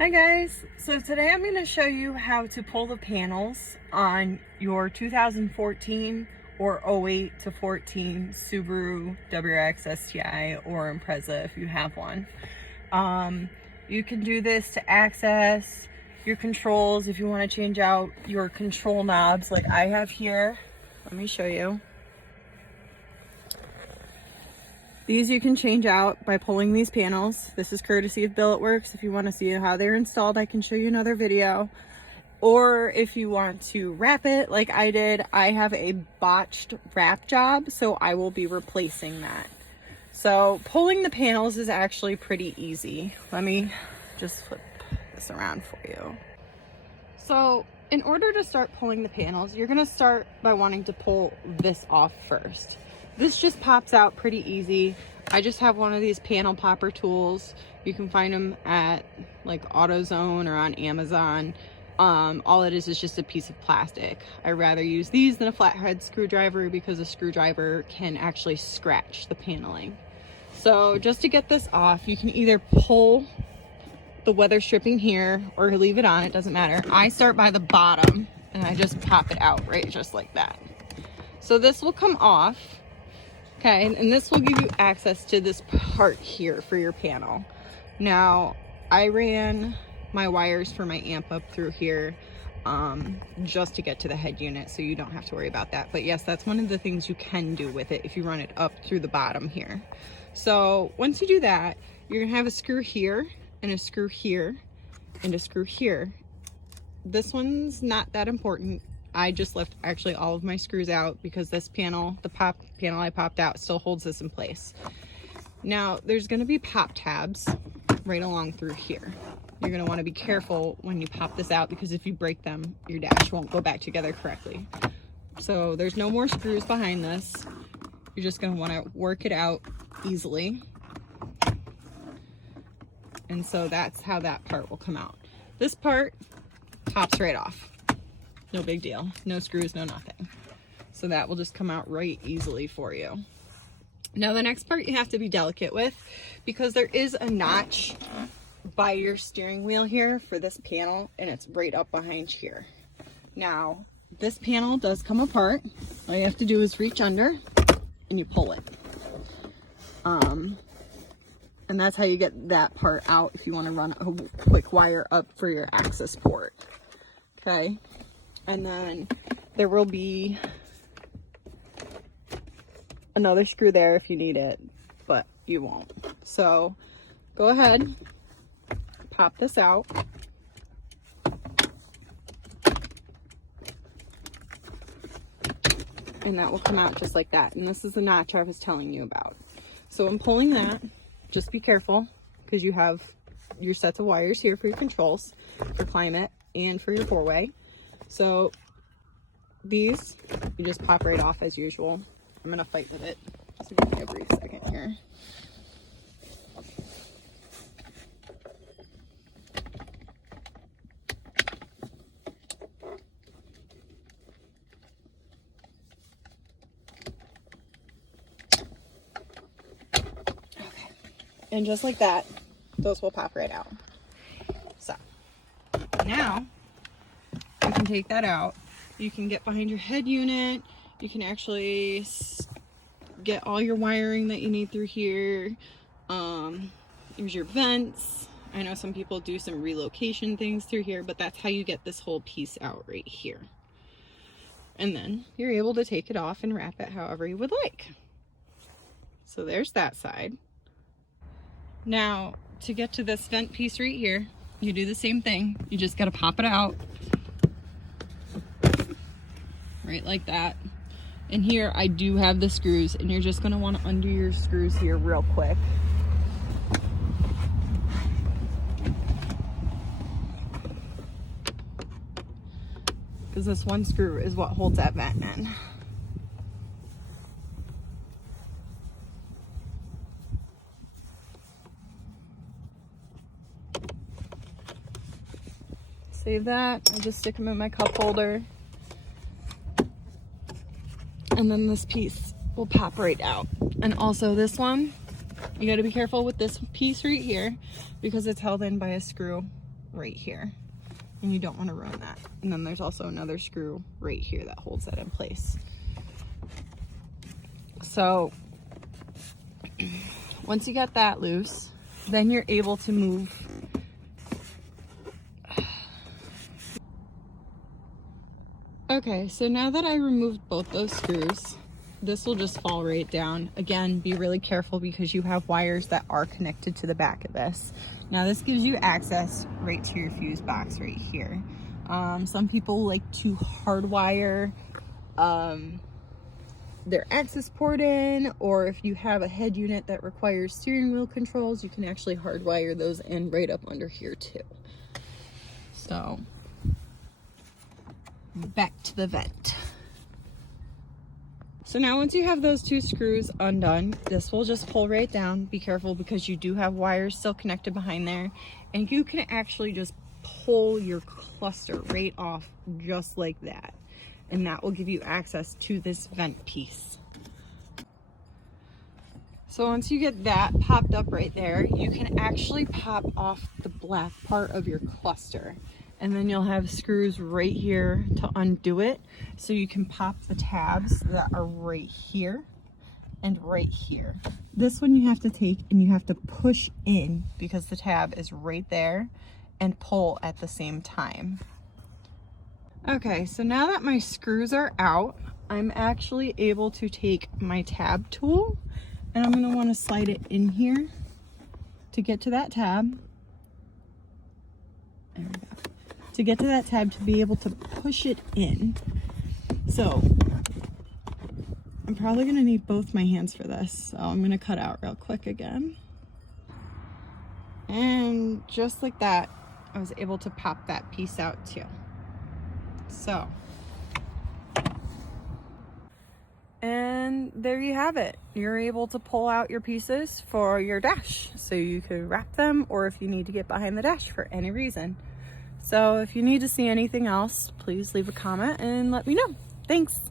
Hi guys, so today I'm going to show you how to pull the panels on your 2014 or 08 to 14 Subaru WRX STI or Impreza if you have one. You can do this to access your controls if you want to change out your control knobs like I have here. Let me show you. These you can change out by pulling these panels. This is courtesy of Phillips. If you want to see how they're installed, I can show you another video. Or if you want to wrap it like I did, I have a botched wrap job, so I will be replacing that. So pulling the panels is actually pretty easy. Let me just flip this around for you. So in order to start pulling the panels, you're going to start by wanting to pull this off first. This just pops out pretty easy. I just have one of these panel popper tools. You can find them at like AutoZone or on Amazon. All it is just a piece of plastic. I rather use these than a flathead screwdriver because a screwdriver can actually scratch the paneling. So just to get this off, you can either pull the weather stripping here or leave it on, it doesn't matter. I start by the bottom and I just pop it out right just like that. So this will come off. Okay, and this will give you access to this part here for your panel. Now, I ran my wires for my amp up through here just to get to the head unit, so you don't have to worry about that. But yes, that's one of the things you can do with it if you run it up through the bottom here. So once you do that, you're gonna have a screw here, and a screw here, and a screw here. This one's not that important. I just left actually all of my screws out because this panel, the pop panel I popped out, still holds this in place. Now there's going to be pop tabs right along through here. You're going to want to be careful when you pop this out because if you break them, your dash won't go back together correctly. So there's no more screws behind this. You're just going to want to work it out easily. And so that's how that part will come out. This part pops right off. No big deal. No screws, no nothing. So that will just come out right easily for you. Now the next part you have to be delicate with because there is a notch by your steering wheel here for this panel and it's right up behind here. Now this panel does come apart. All you have to do is reach under and you pull it. And that's how you get that part out if you want to run a quick wire up for your access port. Okay. And then there will be another screw there if you need it, but you won't. So go ahead, pop this out. And that will come out just like that. And this is the notch I was telling you about. So in pulling that, just be careful because you have your sets of wires here for your controls, for climate and for your four-way. So these, you just pop right off as usual. I'm gonna fight with it, so give me a brief second here. Okay, and just like that, those will pop right out. So now you can take that out. You can get behind your head unit. You can actually get all your wiring that you need through here. Here's your vents. I know some people do some relocation things through here, but that's how you get this whole piece out right here. And then you're able to take it off and wrap it however you would like. So there's that side. Now to get to this vent piece right here, you do the same thing. You just got to pop it out. Right like that. And here I do have the screws and you're just going to want to undo your screws here real quick. Because this one screw is what holds that vent in. Save that. I just stick them in my cup holder. And then this piece will pop right out. And also this one, You got to be careful with this piece right here because it's held in by a screw right here. And you don't want to ruin that. And then there's also another screw right here that holds that in place. So once you get that loose, then you're able to move. Okay, so now that I removed both those screws, this will just fall right down. Again, be really careful because you have wires that are connected to the back of this. Now this gives you access right to your fuse box right here. Some people like to hardwire their access port in, or if you have a head unit that requires steering wheel controls, you can actually hardwire those in right up under here too. So back to the vent. So now once you have those two screws undone, this will just pull right down. Be careful because you do have wires still connected behind there, and you can actually just pull your cluster right off just like that. And that will give you access to this vent piece. So once you get that popped up right there, you can actually pop off the black part of your cluster. And then you'll have screws right here to undo it. So you can pop the tabs that are right here and right here. This one you have to take and you have to push in because the tab is right there, and pull at the same time. Okay, so now that my screws are out, I'm actually able to take my tab tool and I'm gonna wanna slide it in here to get to that tab. There we go. To get to that tab to be able to push it in. So I'm probably gonna need both my hands for this. So I'm gonna cut out real quick again. And just like that, I was able to pop that piece out too. So, and there you have it. You're able to pull out your pieces for your dash. So you could wrap them, or if you need to get behind the dash for any reason. So if you need to see anything else, please leave a comment and let me know. Thanks.